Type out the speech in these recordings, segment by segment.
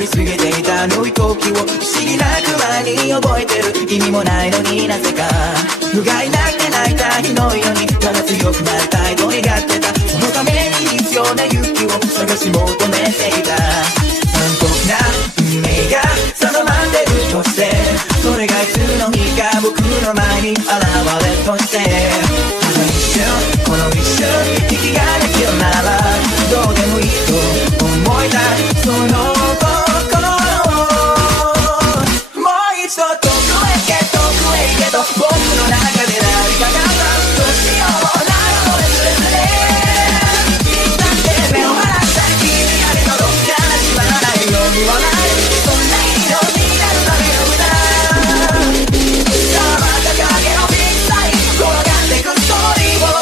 り過ぎていた縫い呼吸を不思議なくらいに覚えてる。意味もないのになぜか不甲斐なくて泣いた日のようにただ強くなりたいと願ってた。そのために必要な勇気を探し求めていた。残酷な運命が定まってるとして、それがいつの日か僕の前に現れとして、ただ一瞬この一瞬息ができるならどうでもいいと思いたい。その心をもう一度遠くへ行け遠くへ行けと僕の中でなりたかった。どうしようもないのでスレスレだって目を離した君ありのどっかなしまらないようにはない。そんな色になるための歌さあまた影のビッグサイン転がってくストーリーを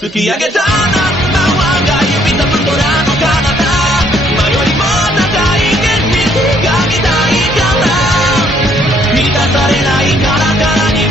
突き上げたナンバーワンが指さす空の彼方、今よりも高い現実が見たいから、満たされないからからに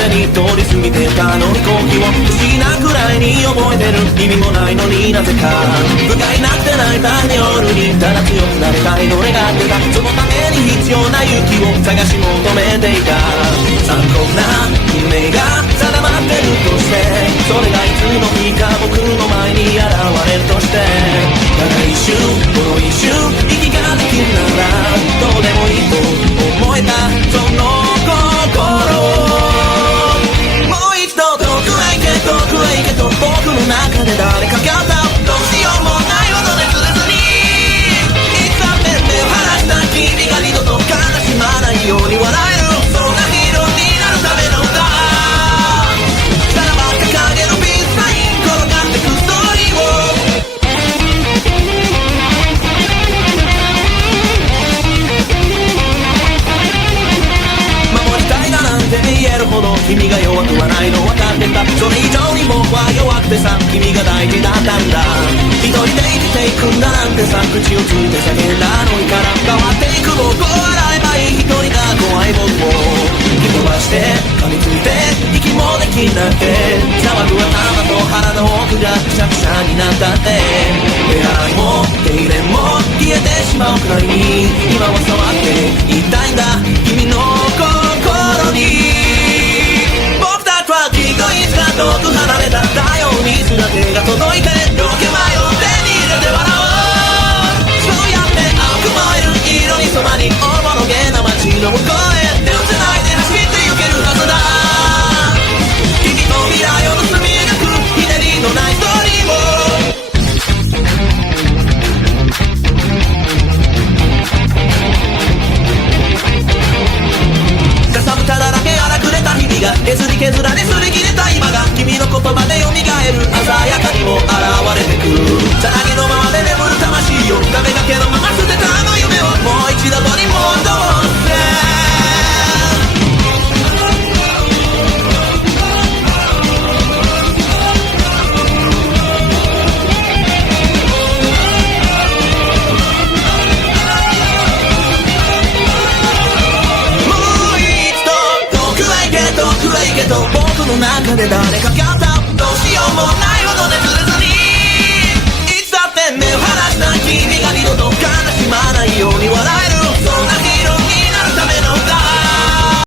せに通り過ぎてたの飛行機を不思議なくらいに覚えてる。意味もないのになぜか不甲斐なくて泣いた夜にただ強くなりたいの願ってた。そのために必要な勇気を探し求めていた。残酷な運命が定まってるとして、それがいつの日か僕の前に現れるとして、ただ一瞬この一瞬息ができるならどうでもいいと思えたその心。もう一度遠くへ行け遠くへ行けと僕の中で誰かが歌う。どうしようもないほどで釣れずにいつだって目を離した君が二度と悲しまないように笑える。そんなヒーローになるための歌。さらば掲げるピースサイン転がってくストーリーを。言えるほど君が弱くはないの分かってた。それ以上に僕は弱くてさ君が大事だったんだ。一人で生きていくんだなんてさ口をついて叫んだのにから変わっていく僕を笑えばいい。一人が怖い僕を蹴飛ばして噛みついて息もできなくて騒ぐ頭と腹の奥がくしゃくしゃになったって、手洗いも手入れも消えてしまうくらいに今はそうあっていたいんだ君の心に。僕たちはきっといつか遠く離れた太陽にすら手が届いてロケ前を手に入れて笑おう。そうやって青く燃える色に染まりおぼろげな街の向こうへ手をつないで走って行けるはずだ。君と未来を結び描くひねりのないストーリーを。かさぶただらけ荒くれた日々が削り削られすり切れた今が君の言葉で蘇る鮮やかにも現れてくる。さなぎのままで眠る魂を壁掛けのまま捨てたあの夢をもう一度取り戻せ。遠くへ行けと僕の中で誰かが